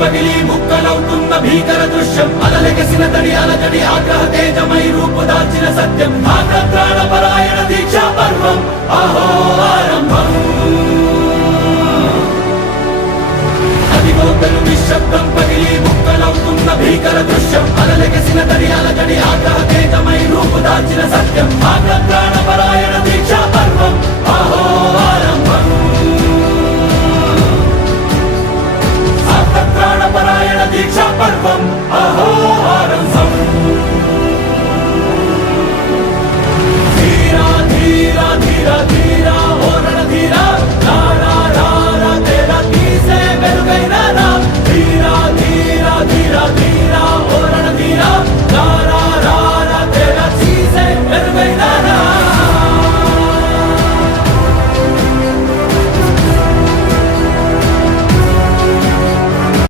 పగిలి ముక్కలవుతున్న భీకర దృశ్యం అలలెగసిన తడి అలజడి ఆగ్రహ తేజమై రూపుదాల్చిన సత్యం ఆగ్రత్రాణపరాయణ దీక్షా పర్వం అహో ఆరంభం అదిగోతలు నిశ్శబ్దం పగిలి ముక్కలవుతున్న భీకర దృశ్యం అలలెగసిన తడి అలజడి ఆగ్రహ తేజమై రూపుదాల్చిన సత్యం ఆగ్రత్రాణపరాయణ దీక్షా పర్వం అహో ఆరంభం దీక్షా పర్వం అహో